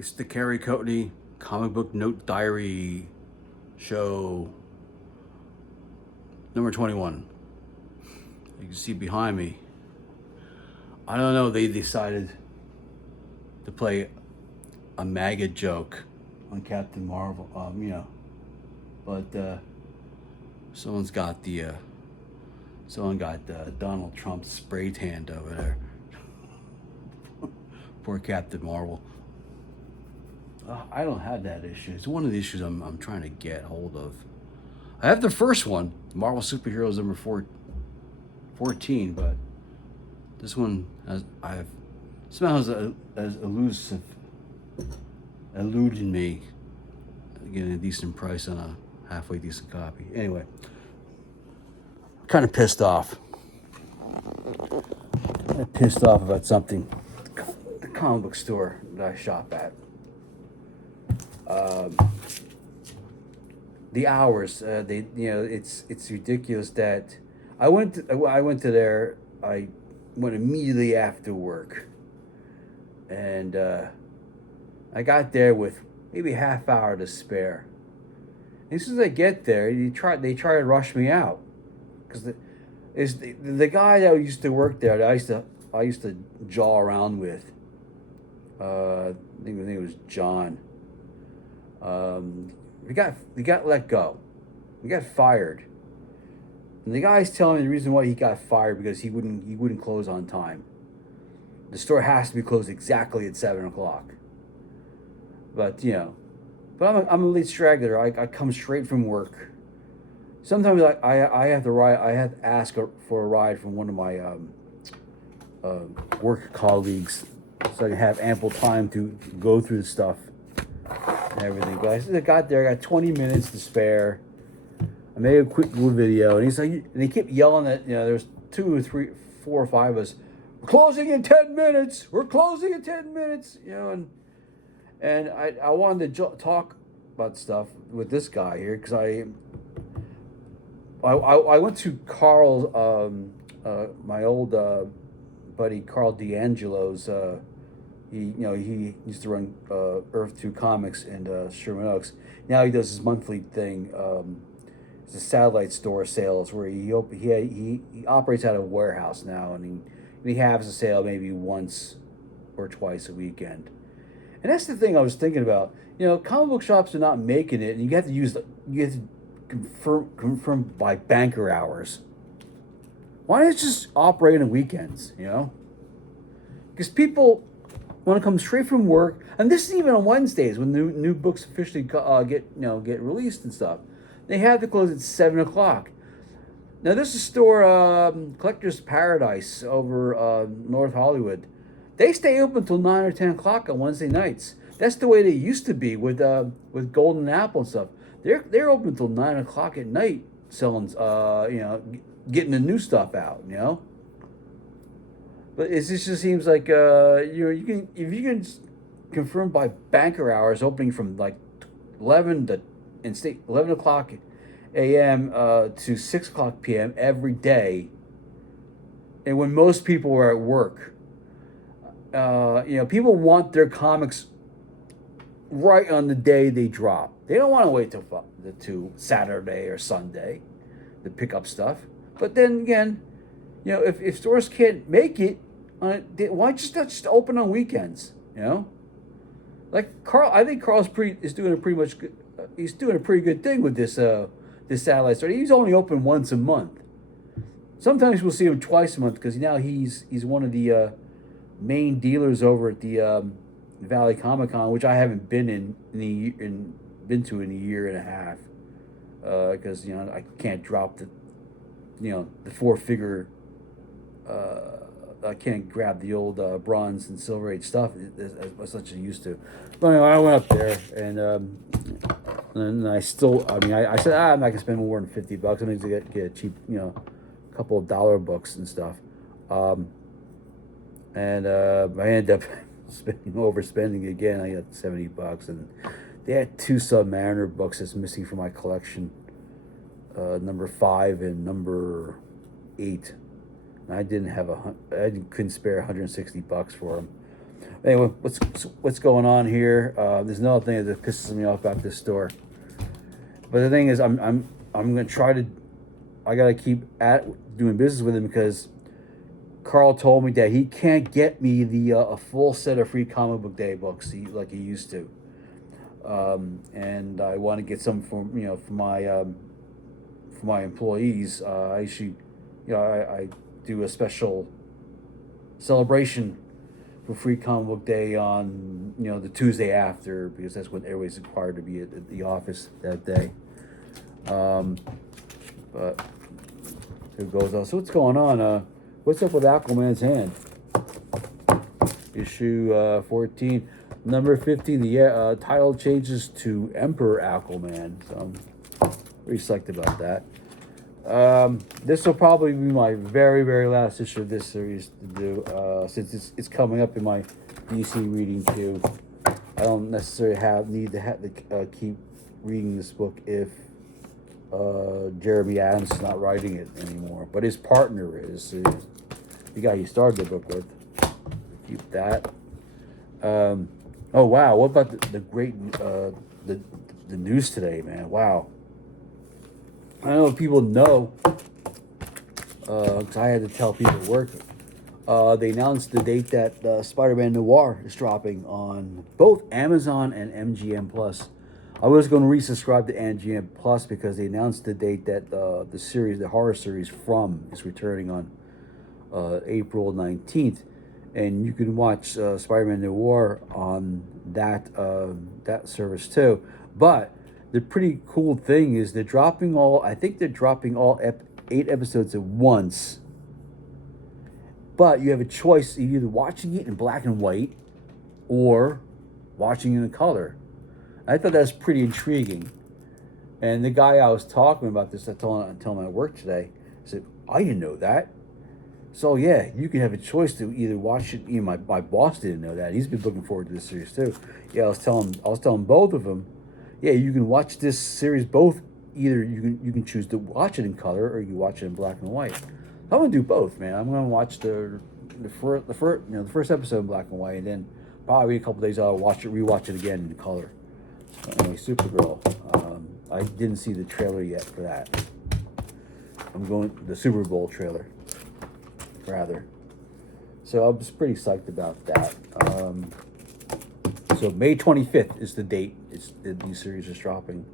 It's the Cary Coatney comic book note diary show number 21. You can see behind me. I don't know, they decided to play a maggot joke on Captain Marvel, but someone's got someone got Donald Trump's spray tanned over there. Poor Captain Marvel. I don't have that issue. It's one of the issues I'm trying to get hold of. I have the first one, Marvel Superheroes number 14, but this one somehow has eluded me getting a decent price on a halfway decent copy. Anyway, kind of pissed off. About something. The comic book store that I shop at. The hours, it's ridiculous that I went to there. I went immediately after work, and I got there with maybe a half hour to spare. And as soon as I get there, they try to rush me out because the guy that used to work there that I used to jaw around with. I think his name was John. He got let go. He got fired. And the guy's telling me the reason why he got fired because he wouldn't close on time. The store has to be closed exactly at 7:00. But I'm a late straggler. I come straight from work. Sometimes I have to ride. I have to ask for a ride from one of my work colleagues so I can have ample time to go through the stuff and everything. But I got there, I got 20 minutes to spare. I made a quick little video, and he kept yelling at, there's 2 or 3, 4 or 5 of us. We're closing in 10 minutes. We're closing in 10 minutes. And I wanted to talk about stuff with this guy here because I went to Carl's, my old buddy Carl D'Angelo's. He used to run Earth 2 Comics and Sherman Oaks. Now he does his monthly thing. It's a satellite store sales where he operates out of a warehouse now, and he has a sale maybe once or twice a weekend. And that's the thing I was thinking about. Comic book shops are not making it, and you have to confirm by banker hours. Why not just operate on weekends? Because people want to come straight from work, and this is even on Wednesdays when new books officially get released and stuff. They have to close at 7:00. Now there's a store, Collector's Paradise over North Hollywood. They stay open until 9 or 10 o'clock on Wednesday nights. That's the way they used to be with Golden Apple and stuff. They're open until 9 o'clock at night, selling getting the new stuff out. But it just seems like you can, if you can confirm by banker hours opening from like 11 o'clock a.m. To 6 o'clock p.m. every day, and when most people are at work, people want their comics right on the day they drop. They don't want to wait till Saturday or Sunday to pick up stuff. But then again, if stores can't make it, why just open on weekends? Like Carl, I think Carl's is doing he's doing a pretty good thing with this satellite store. He's only open once a month. Sometimes we'll see him twice a month because now he's one of the main dealers over at the Valley Comic Con, which I haven't been been to in a year and a half because I can't drop the 4-figure. I can't grab the old bronze and silver age stuff as much as I used to. But anyway, I went up there and I said I'm not gonna spend more than $50. I need to get a cheap, couple of dollar books and stuff. And I ended up overspending again. I got $70, and they had 2 Submariner books that's missing from my collection, number 5 and number 8. And I couldn't spare $160 for them. Anyway, what's going on here? There's another thing that pisses me off about this store. But the thing is, I'm gonna try to. I gotta keep at doing business with him because Carl told me that he can't get me the a full set of free comic book day books like he used to. And I want to get some for my employees. I should, I do a special celebration for free comic book day on the Tuesday after, because that's when everybody's required to be at the office that day. But who goes on? So what's going on? What's up with Aquaman's hand? Issue 14, number 15. The title changes to Emperor Aquaman. So I'm pretty psyched about that. This will probably be my very, very last issue of this series to do, since it's coming up in my DC reading queue. I don't necessarily need to keep reading this book if Jeremy Adams is not writing it anymore, but his partner is the guy he started the book with. Keep that. Oh wow! What about the great the news today, man? Wow. I don't know if people know, because I had to tell people at work. They announced the date that Spider-Man Noir is dropping on both Amazon and MGM Plus. I was going to resubscribe to MGM Plus because they announced the date that the horror series From is returning on April 19th, and you can watch Spider-Man Noir on that service too. But the pretty cool thing is they're dropping all 8 episodes at once. But you have a choice of either watching it in black and white or watching it in color. I thought that was pretty intriguing. And the guy I was talking about this, I told him at work today, I said, I didn't know that. So yeah, you can have a choice to either watch it. My boss didn't know that. He's been looking forward to this series too. Yeah, I was telling both of them, yeah, you can watch this series both. Either you can choose to watch it in color or you can watch it in black and white. I'm gonna do both, man. I'm gonna watch the first episode in black and white, and then probably a couple days I'll rewatch it again in color. So anyway, Supergirl. I didn't see the trailer yet for that. I'm going the Super Bowl trailer, rather. So I was pretty psyched about that. So May 25th is the date. The new series is dropping.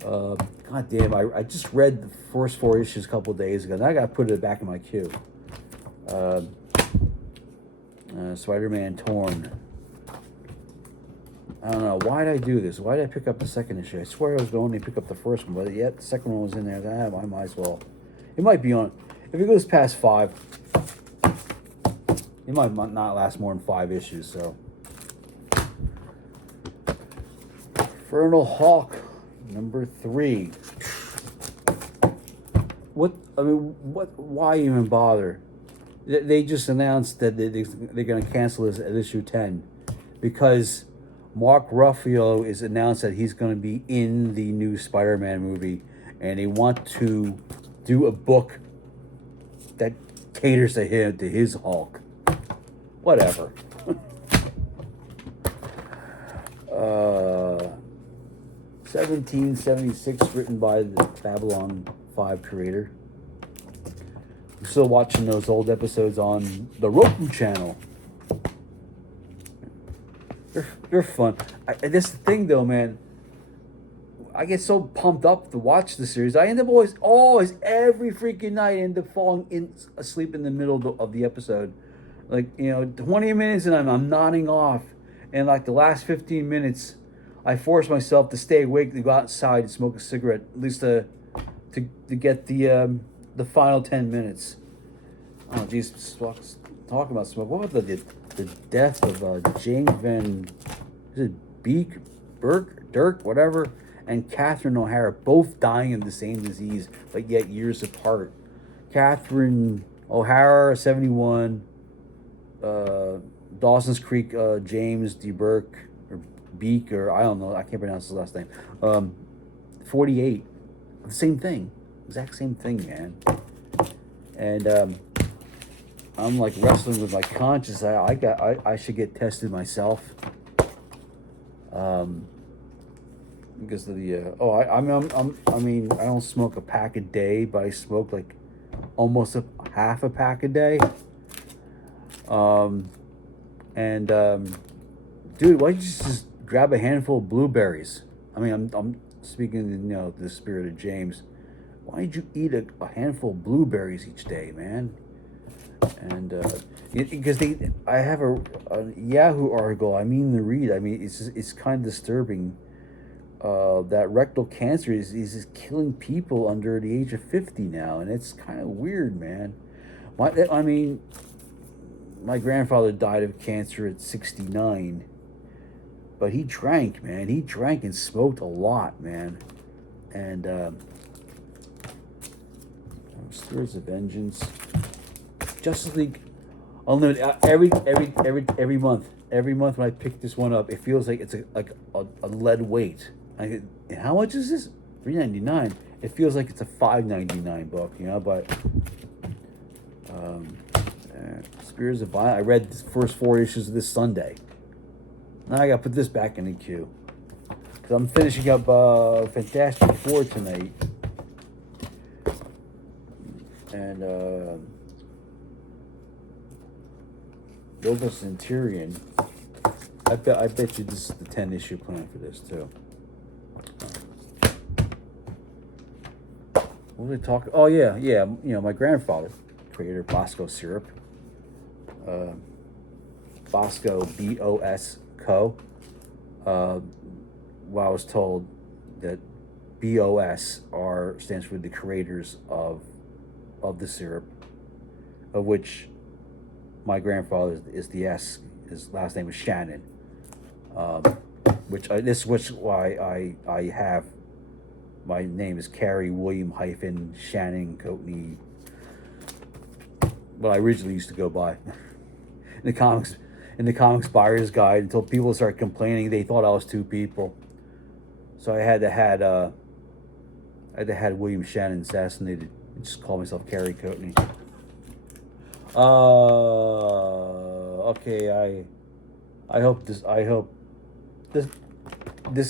God damn, I just read the first 4 issues a couple of days ago, and I got to put it back in my queue. Spider-Man Torn. I don't know. Why did I do this? Why did I pick up the second issue? I swear I was going to pick up the first one, but yet the second one was in there. I might as well. It might be on. If it goes past 5, it might not last more than 5 issues, so. Infernal Hawk, number 3. Why even bother? They just announced that they're going to cancel this at issue 10 because Mark Ruffalo is announced that he's going to be in the new Spider-Man movie, and they want to do a book that caters to him, to his Hulk. Whatever. 1776, written by the Babylon 5 creator. I'm still watching those old episodes on the Roku channel. They're fun. That's the thing, though, man. I get so pumped up to watch the series. I end up always every freaking night, end up falling asleep in the middle of the episode. 20 minutes and I'm nodding off. And like the last 15 minutes, I force myself to stay awake to go outside and smoke a cigarette, at least to get the final 10 minutes. Oh, geez, talking about smoke. What about the death of James Van, is it Dirk, whatever, and Catherine O'Hara, both dying of the same disease, but yet years apart. Catherine O'Hara, 71, Dawson's Creek, James DeBerk, or Beak, or I don't know, I can't pronounce his last name. 48, the same thing, exact same thing, man. And I'm like wrestling with my conscience. I should get tested myself. Um, because of the I mean I don't smoke a pack a day, but I smoke like almost a half a pack a day. Um, and Dude, why don't you just grab a handful of blueberries? I mean, I'm speaking in the spirit of James. Why did you eat a handful of blueberries each day, man? And because I have a Yahoo article. I mean to read. I mean, it's kind of disturbing. That rectal cancer is just killing people under the age of 50 now, and it's kind of weird, man. I mean, my grandfather died of cancer at 69, but he drank, man. He drank and smoked a lot, man. And Spirits of Vengeance, Justice League Unlimited. Every month, when I pick this one up, it feels like it's a lead weight. How much is this? $3.99. It feels like it's a $5.99 book, but Spears of Violence. I read the first 4 issues this Sunday. Now I gotta put this back in the queue because I'm finishing up Fantastic Four tonight, and Nova Centurion. I bet you this is the 10-issue plan for this too. What did they talk? Oh yeah. My grandfather, creator of Bosco syrup. Bosco, BOS.co. Well, I was told that BOS stands for the creators of the syrup, of which my grandfather is the S. His last name is Shannon. Which why I have my name is Cary William Shannon Coatney. What I originally used to go by in the comics buyer's guide, until people started complaining they thought I was two people. So I had to had William Shannon assassinated and just call myself Cary Coatney. Okay, I hope this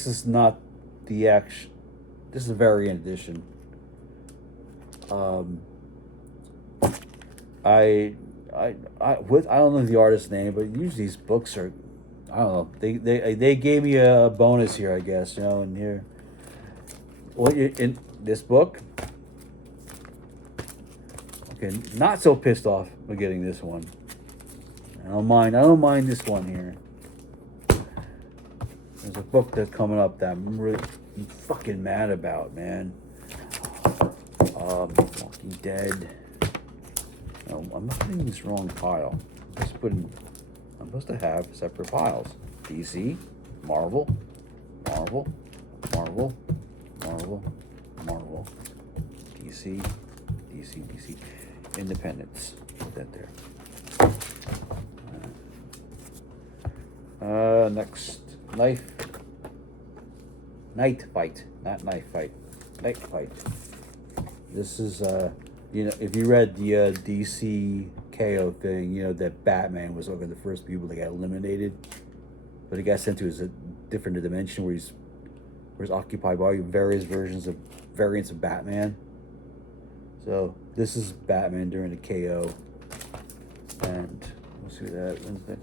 is not the action. This is a variant edition. I don't know the artist's name, but usually these books are, I don't know. They gave me a bonus here, I guess. In here. Well, in this book. Okay, not so pissed off with getting this one. I don't mind this one here. There's a book that's coming up that I'm fucking mad about, man. Walking Dead. No, I'm not putting this wrong pile. I'm supposed to have separate piles. DC, Marvel, DC, Independence. Put that there. Next, Night Fight, not Knife Fight. Night Fight. This is if you read the DC KO thing, that Batman was one of the first people that got eliminated, but he got sent to a different dimension where he's occupied by various variants of Batman. So this is Batman during the KO, and we'll see that Wednesday.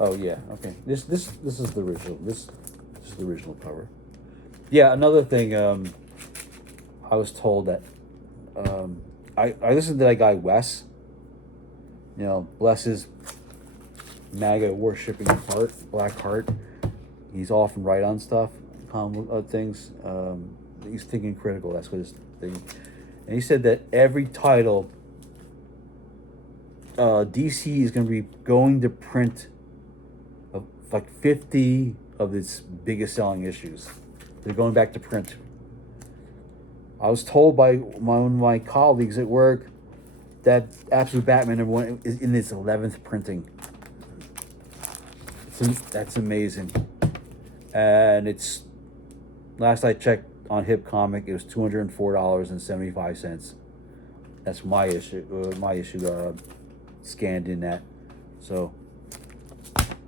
Oh yeah, okay. This is the original. This is the original cover. Yeah, another thing. I was told that I listened to that guy Wes. Bless his MAGA worshipping heart, black heart. He's often right on stuff, things. He's thinking critical. That's what his thing. And he said that every title, DC is going to print like 50 of its biggest selling issues. They're going back to print. I was told by one of my colleagues at work that Absolute Batman #1 is in its 11th printing. That's amazing. And it's, last I checked, on Hip Comic, it was $204.75. That's my issue. Scanned in that. So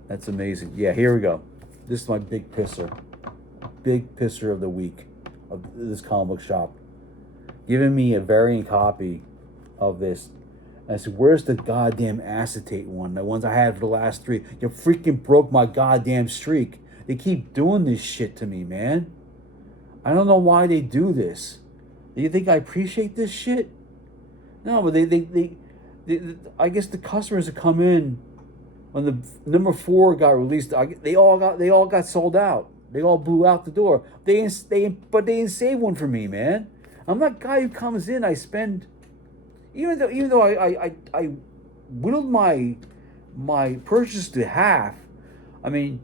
that's amazing. Yeah, here we go. This is my big pisser. Big pisser of the week of this comic book shop. Giving me a variant copy of this. And I said, where's the goddamn acetate one? The ones I had for the last 3. You freaking broke my goddamn streak. They keep doing this shit to me, man. I don't know why they do this. Do you think I appreciate this shit? No, but they I guess the customers that come in when the number 4 got released, they all got sold out. They all blew out the door. But they didn't save one for me, man. I'm that guy who comes in. I spend, even though I whittled my purchase to half. I mean,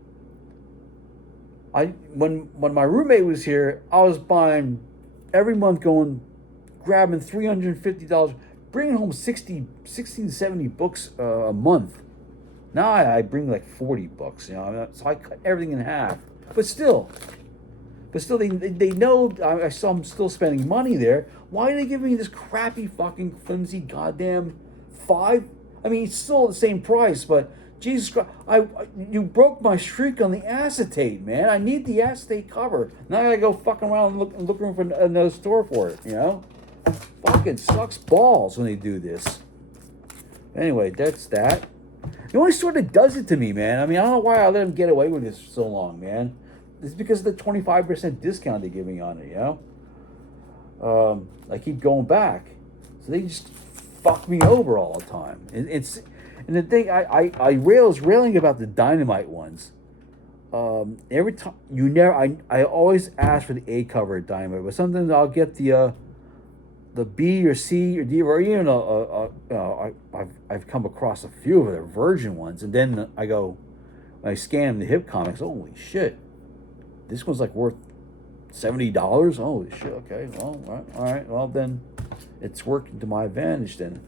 when my roommate was here, I was buying every month, grabbing $350, bringing home 60, 70 books a month. Now I bring like 40 books, so I cut everything in half. But still, they know I'm still spending money there. Why are they giving me this crappy fucking flimsy goddamn 5? I mean, it's still the same price, but Jesus Christ, you broke my streak on the acetate, man. I need the acetate cover. Now I gotta go fucking around and looking for another store for it, Fucking sucks balls when they do this. Anyway, that's that. The only store that does it to me, man. I mean, I don't know why I let them get away with this for so long, man. It's because of the 25% discount they give me on it, I keep going back. So they just fuck me over all the time. And the thing, I was railing about the Dynamite ones. Every time, I always ask for the A cover at Dynamite, but sometimes I'll get the B or C or D, or even I've come across a few of their Virgin ones, and then when I scan them, the Hip Comics, holy shit, this one's like worth $70. Holy shit. Okay, well, all right. Well, then it's working to my advantage. Then,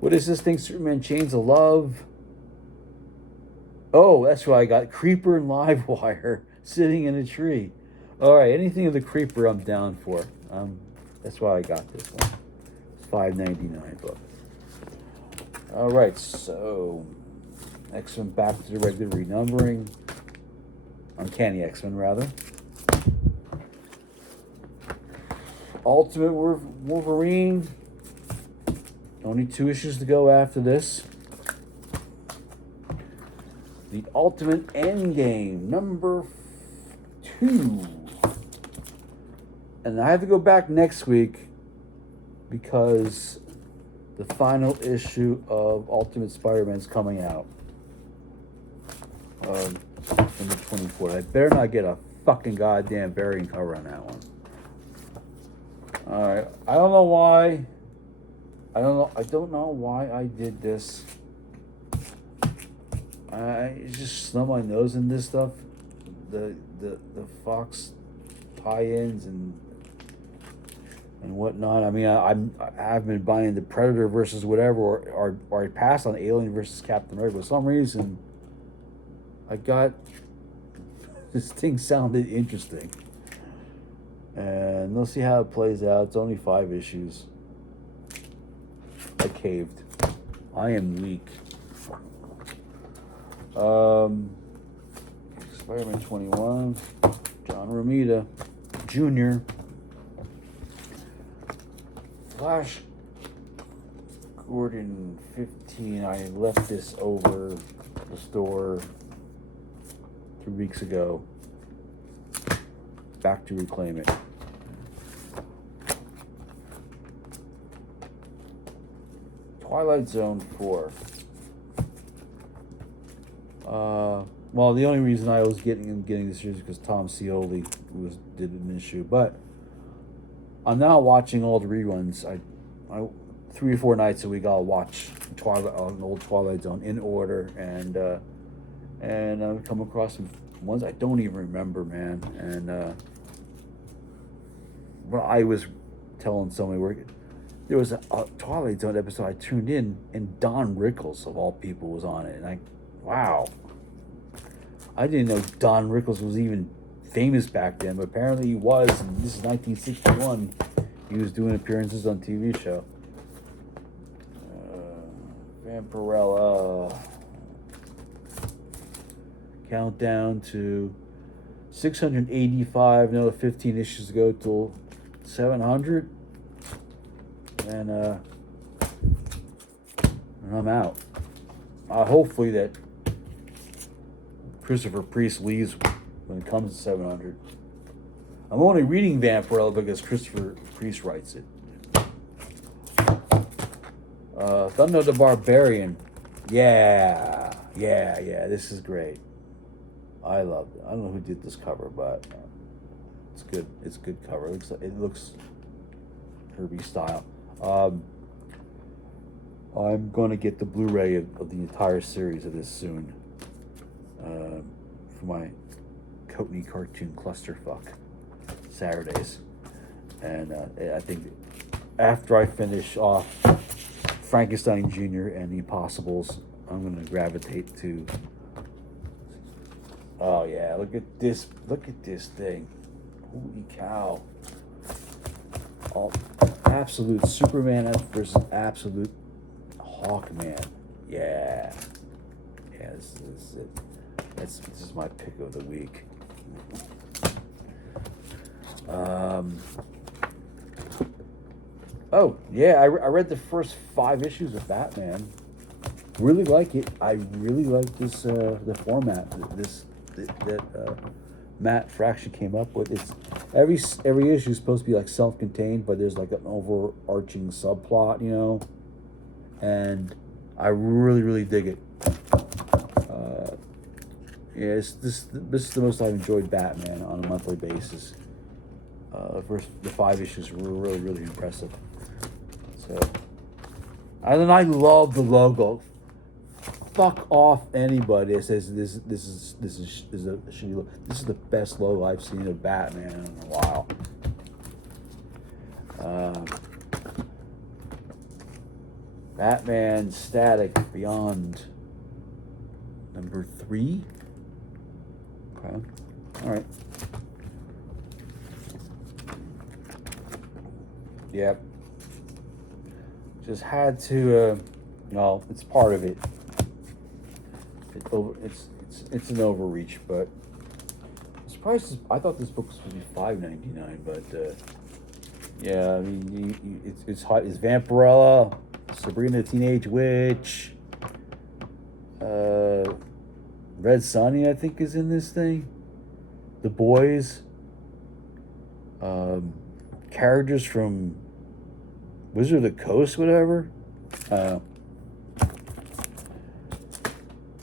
what is this thing? Superman Chains of Love. Oh, that's what I got. Creeper and Livewire sitting in a tree. All right, anything of the Creeper, I'm down for. That's why I got this one. It's $5.99 book. All right, so X-Men back to the regular renumbering. Uncanny X-Men, rather. Ultimate Wolverine. Only 2 issues to go after this. The Ultimate Endgame, number 2. And I have to go back next week because the final issue of Ultimate Spider-Man is coming out. Number 24. I better not get a fucking goddamn variant cover on that one. Alright. I don't know why. I don't know why I did this. I just snub my nose in this stuff. The Fox tie-ins and whatnot. I mean, I've been buying the Predator versus whatever, or I passed on Alien versus Captain America. For some reason, I got this thing sounded interesting, and we'll see how it plays out. It's only 5 issues. I caved. I am weak. Spider-Man 21, John Romita Jr. Flash Gordon 15. I left this over the store 3 weeks ago. Back to reclaim it. Twilight Zone 4. Well, the only reason I was getting this series because Tom Scioli did an issue, but I'm now watching all the reruns. I 3 or 4 nights a week I'll watch an old Twilight Zone in order, and I've come across some ones I don't even remember, man. And when I was telling somebody there was a Twilight Zone episode I tuned in, and Don Rickles of all people was on it, and wow. I didn't know Don Rickles was even famous back then, but apparently he was. And this is 1961. He was doing appearances on TV show. Vampirella. Countdown to 685. Another 15 issues to go till 700. And I'm out. Hopefully that Christopher Priest leaves when it comes to 700. I'm only reading Vampirella because Christopher Priest writes it. Thunder the Barbarian. Yeah. This is great. I love it. I don't know who did this cover, but it's good. It's a good cover. It looks Kirby style. I'm going to get the Blu-ray of the entire series of this soon for my Coatney cartoon clusterfuck Saturdays. And I think after I finish off Frankenstein Jr. and The Impossibles, I'm going to gravitate to... Oh, yeah, look at this. Look at this thing. Holy cow. Absolute Superman versus absolute Hawkman. Yeah. This is it. This is my pick of the week. Oh, yeah, I read the first 5 issues of Batman. Really like it. I really like this, the format that Matt Fraction came up with. It's every issue is supposed to be like self-contained, but there's like an overarching subplot, you know. And I really dig it. Yeah, this is the most I've enjoyed Batman on a monthly basis. The 5 issues were really impressive. So, and then I love the logo. Fuck off anybody that says this is a shitty logo. This is the best logo I've seen of Batman in a while. Batman Static Beyond number 3. Okay. All right. Yep. Just had to. No, it's part of it. It's an overreach, but this price is. I thought this book was supposed to be $5.99, but yeah, I mean, it's hot. It's Vampirella, Sabrina the Teenage Witch, Red Sonny, I think, is in this thing. The Boys, characters from Wizard of the Coast, whatever.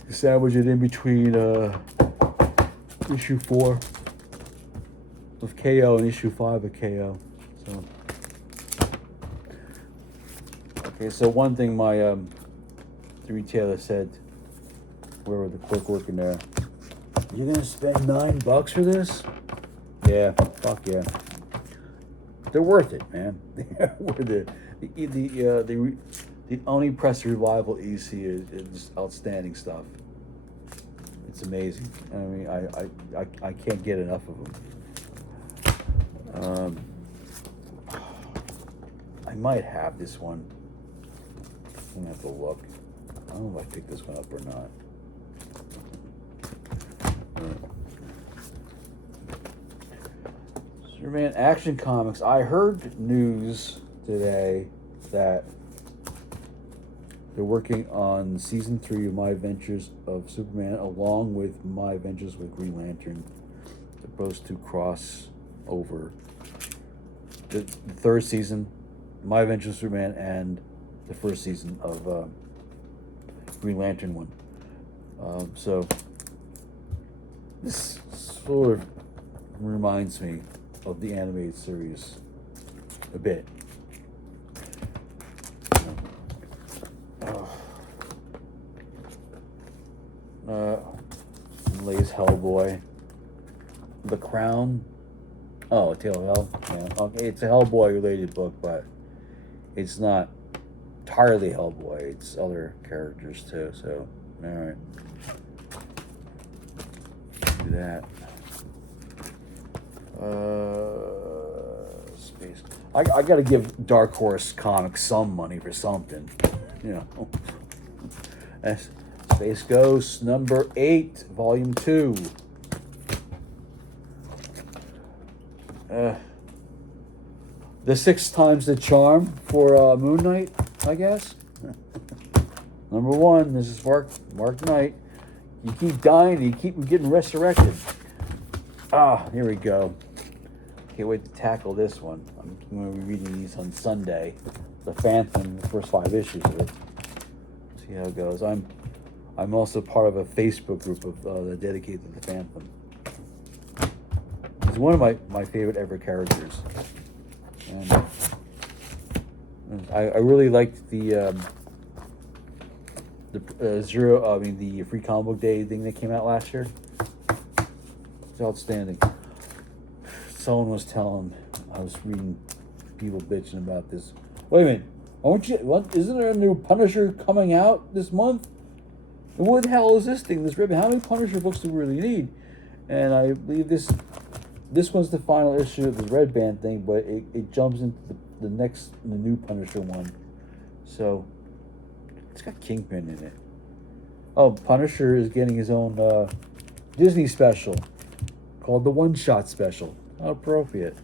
Sandwich it in between issue 4 of KO and issue 5 of KO. So okay, so one thing my the retailer said, where were the clerk working there? You're gonna spend $9 for this? Yeah, fuck yeah. They're worth it, man. They're worth it. The Oni Press Revival EC is just outstanding stuff. It's amazing. I mean, I can't get enough of them. I might have this one. I'm gonna have to look. I don't know if I picked this one up or not. Superman Action Comics. I heard news today that they're working on season 3 of My Adventures of Superman, along with My Adventures with Green Lantern. They're supposed to cross over the 3rd season, My Adventures of Superman, and the 1st season of Green Lantern one. So this sort of reminds me of the animated series a bit. Lay's Hellboy. The Crown. Oh, Tale of Hell. Yeah. Okay, it's a Hellboy related book, but it's not entirely Hellboy. It's other characters too. So, all right, do that. Space. I got to give Dark Horse Comics some money for something, you know. That's Space Ghost number 8, volume 2. The 6 times the charm for Moon Knight, I guess. Number 1, this is Mark Knight. You keep dying, you keep getting resurrected. Here we go. Can't wait to tackle this one. I'm going to be reading these on Sunday. The Phantom, the first 5 issues of it. See how it goes. I'm also part of a Facebook group of dedicated to the Phantom. He's one of my favorite ever characters. And I really liked the Free Comic Book Day thing that came out last year. It's outstanding. Someone was telling, I was reading people bitching about this. Wait a minute, isn't there a new Punisher coming out this month? And what the hell is this thing, this ribbon? How many Punisher books do we really need? And I believe this one's the final issue of the Red Band thing, but it jumps into the new Punisher one. So, it's got Kingpin in it. Oh, Punisher is getting his own Disney special called the One Shot Special. How appropriate.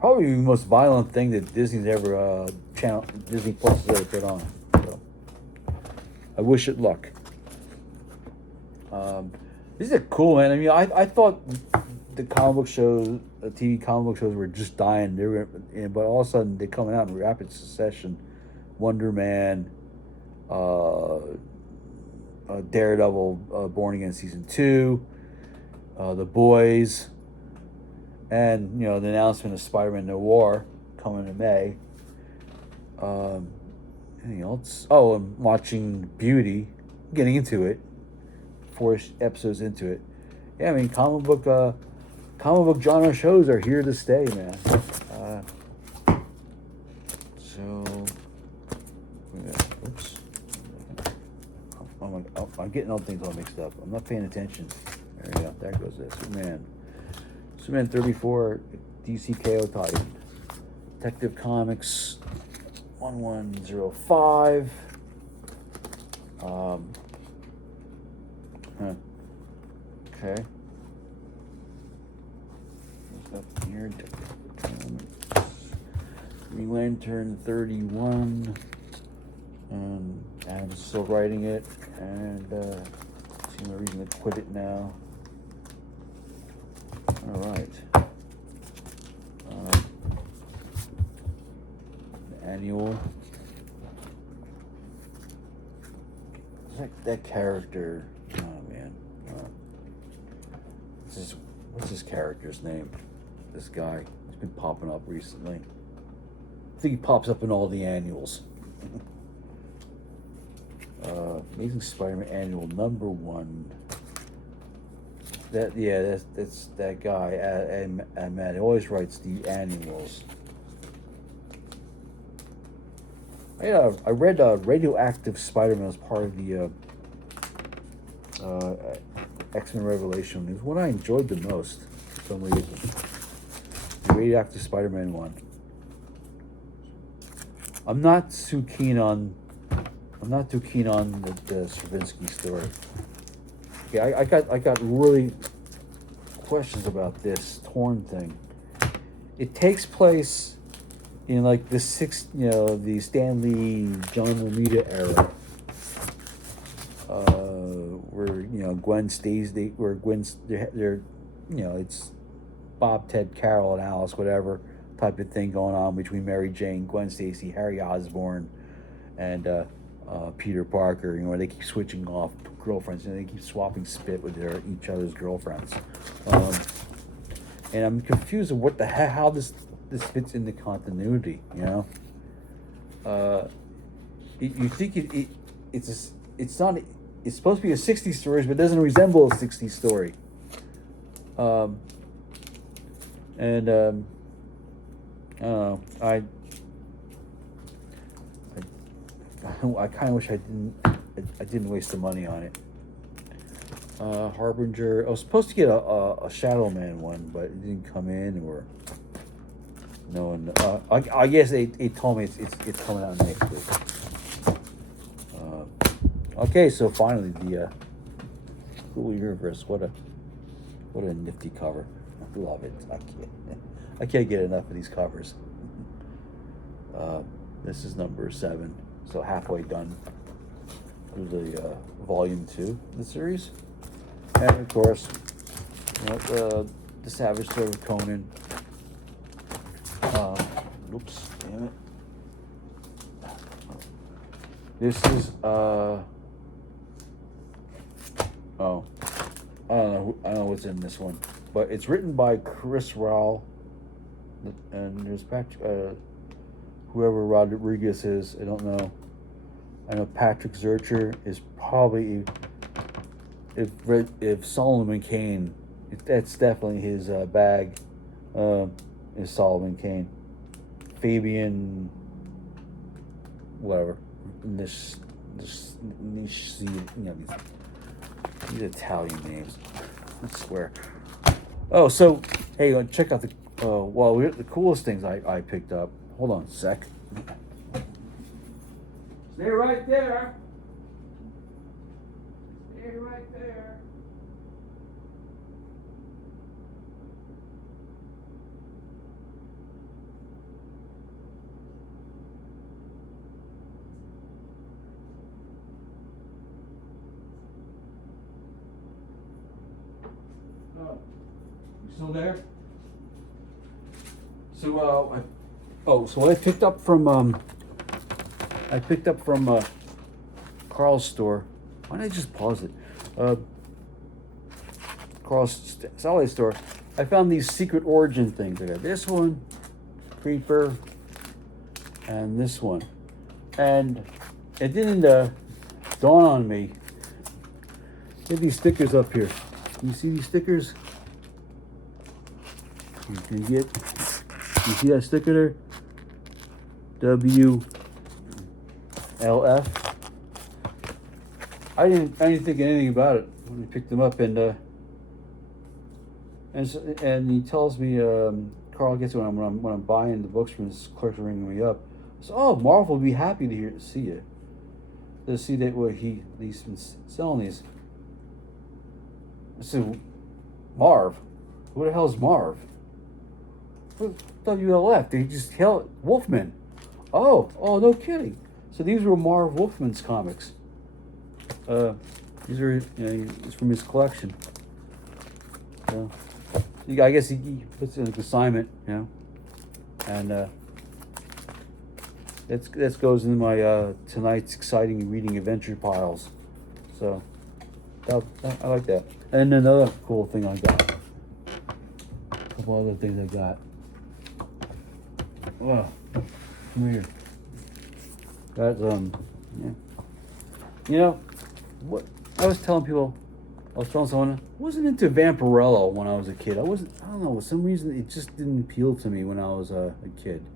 Probably the most violent thing that Disney's ever Disney Plus has ever put on. So, I wish it luck. These are cool, man. I mean, I thought the comic book shows, TV comic book shows were just dying. But all of a sudden they're coming out in rapid succession. Wonder Man, Daredevil, Born Again season 2, The Boys, and the announcement of Spider-Man Noir coming in May. Anything else? Oh, I'm watching Beauty, getting into it. 4 episodes into it. Yeah, I mean, comic book genre shows are here to stay, man. Oops. I'm getting all things all mixed up. I'm not paying attention. There we go. There goes this. Superman 34, DC KO Titan. Detective Comics 1105. Okay. What's up here? Green Lantern 31. I'm still writing it, and see no reason to quit it now. All right. The annual. That character. Oh man. What's his character's name? This guy. He's been popping up recently. I think he pops up in all the annuals. Amazing Spider-Man annual number 1. That's that guy. And Matt, he always writes the annuals. I read Radioactive Spider-Man as part of the X-Men Revelation. It was what I enjoyed the most for some reason. The Radioactive Spider-Man one. I'm not too keen on the Straczynski story. Okay, I got really questions about this Torn thing. It takes place in like the the Stan Lee, John Romita era, where Gwen stays where Gwen's they're it's Bob, Ted, Carol, and Alice, whatever type of thing going on between Mary Jane, Gwen Stacy, Harry Osborn, and Peter Parker. They keep switching off girlfriends, and they keep swapping spit with each other's girlfriends. And I'm confused of what the heck, how this fits into continuity. You think it's not. It's supposed to be a '60s story, but it doesn't resemble a '60s story. I don't know. I kind of wish I didn't waste the money on it. Harbinger. I was supposed to get a Shadow Man one, but it didn't come in, or no one. I guess they told me it's coming out next week. Okay, so finally the Cool Universe. What a nifty cover. I love it. I can't get enough of these covers. This is number 7, so halfway done through the volume 2 of the series. And of course, the Savage Sword of Conan. Oops, damn it. This is I don't know what's in this one, but it's written by Chris Rowell, and there's whoever Rodriguez is. I don't know. I know Patrick Zurcher is probably, if Solomon Kane, that's definitely his bag. Is Solomon Kane, Fabian, whatever. This niche, these Italian names. I swear. Oh, so hey, check out the the coolest things I picked up. Hold on a sec. Stay right there. Stay right there. Oh, you still there? So so what I picked up from Carl's store. Why did I just pause it? Carl's Salad store. I found these Secret Origin things. I got this one, Creeper, and this one. And it didn't dawn on me. Get these stickers up here. Can you see these stickers? You see that sticker there? WLF. I didn't think anything about it when we picked them up, and he tells me Carl gets it when I'm buying the books from his clerk ringing me up. So Marvel will be happy to see you. To see that he's been selling these. I said, Marv? Who the hell is Marv? WLF? They just held Wolfman. Oh, no kidding. So these were Marv Wolfman's comics. These are it's from his collection. So, I guess he puts it in a consignment, and that goes into my tonight's exciting reading adventure piles. So I like that. And another cool thing I got. A couple other things I got. Oh, come here. That's what I was telling people. I was telling someone I wasn't into Vampirella when I was a kid. I don't know. For some reason, it just didn't appeal to me when I was a kid.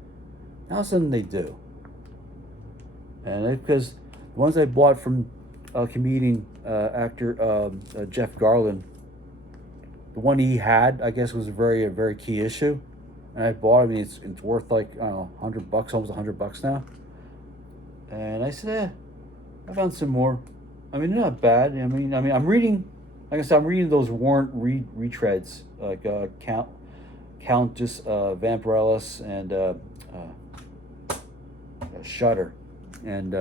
Now suddenly they do. And because the ones I bought from comedian actor Jeff Garland, the one he had, I guess, was a very key issue, and I bought it. I mean, it's worth like, I don't know, $100, almost $100 now. And I said, I found some more. I mean, they're not bad. I mean, I'm reading. Like I said, I'm reading those Warrant retreads, like Countess Vampirellis and Shudder, and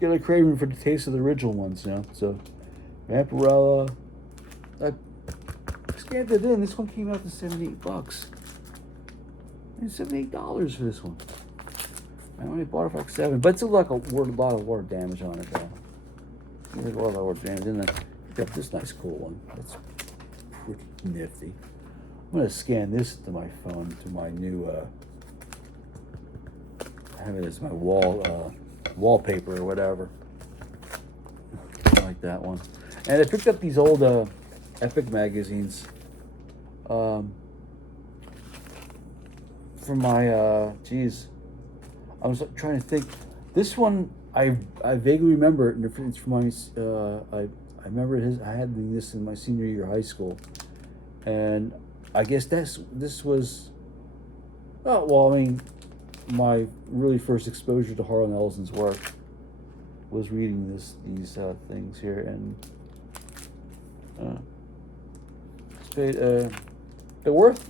get a craving for the taste of the original ones, So Vampirella, I scanned it in. This one came out to $78. And $78 for this one. I only bought it for like $7, but it's still like a lot of water damage on it, though. There's a lot of water damage, and then I got this nice cool one. That's pretty nifty. I'm gonna scan this to my phone, to my new. I have it as my wallpaper or whatever. I like that one. And I picked up these old Epic magazines. From my I was trying to think. This one I vaguely remember it, and it's from my I remember I had this in my senior year of high school, and I guess this was, oh well, I mean, my really first exposure to Harlan Ellison's work was reading these things here, and it's paid, they're worth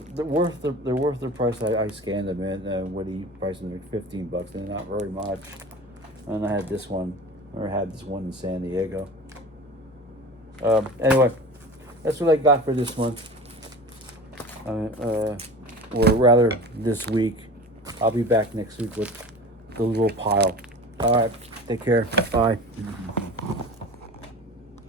the price. I scanned them in. What he priced them like $15, and not very much. And I had this one, or had this one in San Diego. Anyway, that's what I got for this month. Or rather, this week. I'll be back next week with the little pile. All right, take care. Bye.